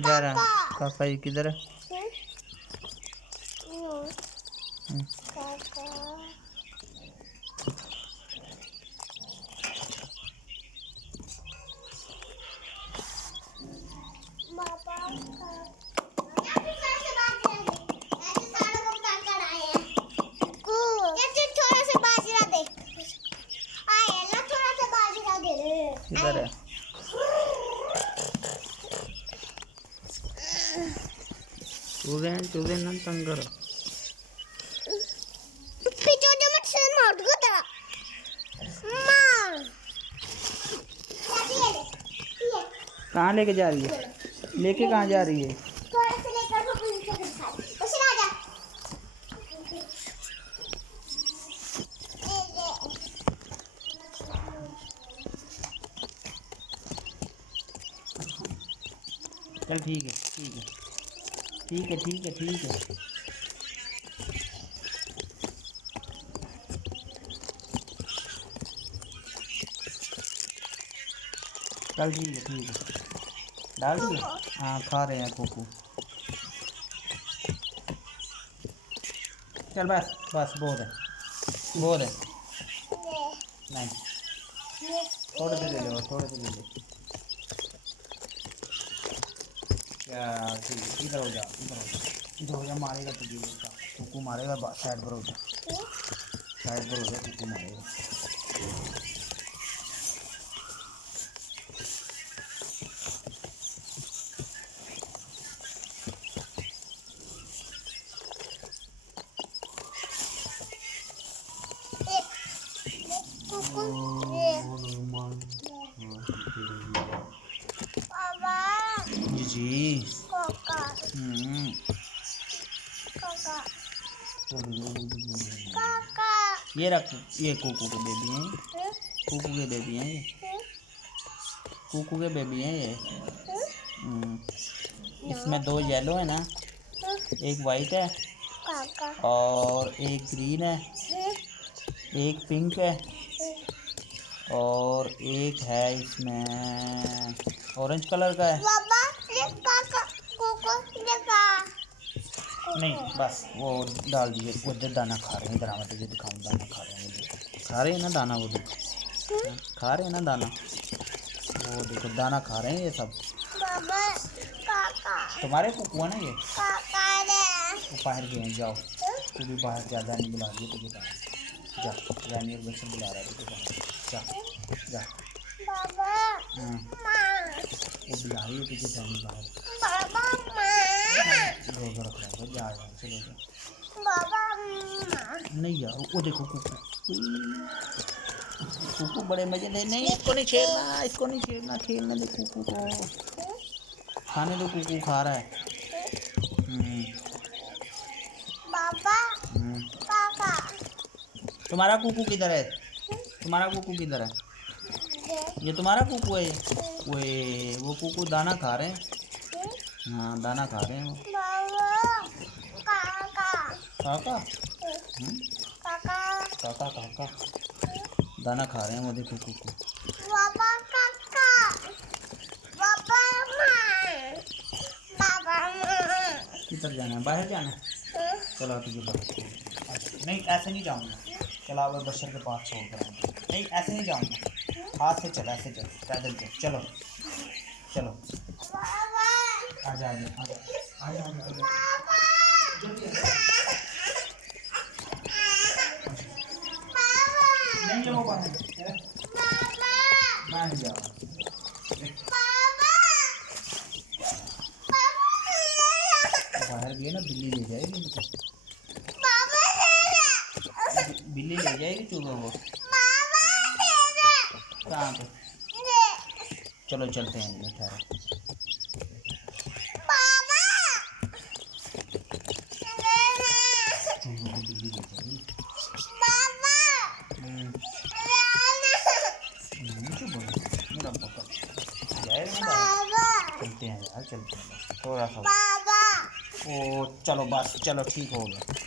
जा रहा है। काका जी किधर है? किधर है? चूजे ना तंग करो। कहाँ लेके जा रही है? लेके कहाँ जा रही है? चल ठीक है ठीक है ठीक है ठीक है ठीक है। चल ठीक है ठीक है। डाल दिए? हाँ खा रहे हैं कोकू। चल बस बस बहुत है बहुत है। नहीं थोड़े से ले लो थोड़े से ले लो। क्या ठीक है इधर हो जा इधर हो जा इधर हो जा। मारेगा तुझे बेटा कुकू मारेगा। साइड पर हो जा साइड पर हो जा कुकू मारेगा। जी ये रख। ये कुकू के बेबी हैं। कुकू के बेबी हैं ये। कुकू के बेबी हैं ये। इसमें दो येलो है ना एक वाइट है और एक ग्रीन है एक पिंक है और एक है इसमें ऑरेंज कलर का है। नहीं बस वो डाल दिए। वो दाना खा रहे हैं। इधर आवा तुझे दिखाऊँ दाना खा रहे हैं। वो खा रहे हैं ना दाना। वो देखो खा रहे हैं ना दाना। वो देखो दाना खा रहे हैं ये सब। तुम्हारे कुकू है ना ये। वो बाहर गए हैं जाओ। तू भी बाहर ज़्यादा नहीं बुला रही है तुझे बाहर जा। रानी और बच्चन बुला रहा है तुझे बाहर जा जा। वो बुला रही है तुझे जाने बाहर। रोज़ रख रहा है जा जा चलो जा। नहीं यार वो देखो कुकू कुकू बड़े मजे ले। नहीं इसको नहीं छेड़ना इसको नहीं छेड़ना। खेलने दो कुकू को खाने दो। कुकू खा रहा है। तुम्हारा कुकू किधर है? तुम्हारा कुकू किधर है? ये तुम्हारा कुकू है। वो कुकू दाना खा रहे हैं। हाँ दाना खा रहे हैं वो। काका काका काका दाना खा रहे हैं वो देखो कुकू। किधर जाना है? बाहर जाना है? चलो तुझे बाहर। नहीं ऐसे नहीं जाऊँगा। चलो अब बशर के पास छोड़ कर। नहीं ऐसे नहीं जाऊँगा। हाथ से चलो ऐसे चलो पैदल चलो चलो चलो। आजा आजा आजा आजा नहीं जाओ बाहर बाहर जाओ। बाहर गए ना बिल्ली ले जाएगी इनको। बिल्ली ले जाएगी चूहों को। कहाँ पे? चलो चलते हैं इनमें ठहरो। बिल्ली ले जाएगी। मेरा पकड़ जाएगा ना। चलते हैं यार चलते हैं बस थोड़ा सा। ओ चलो बस चलो ठीक हो गया।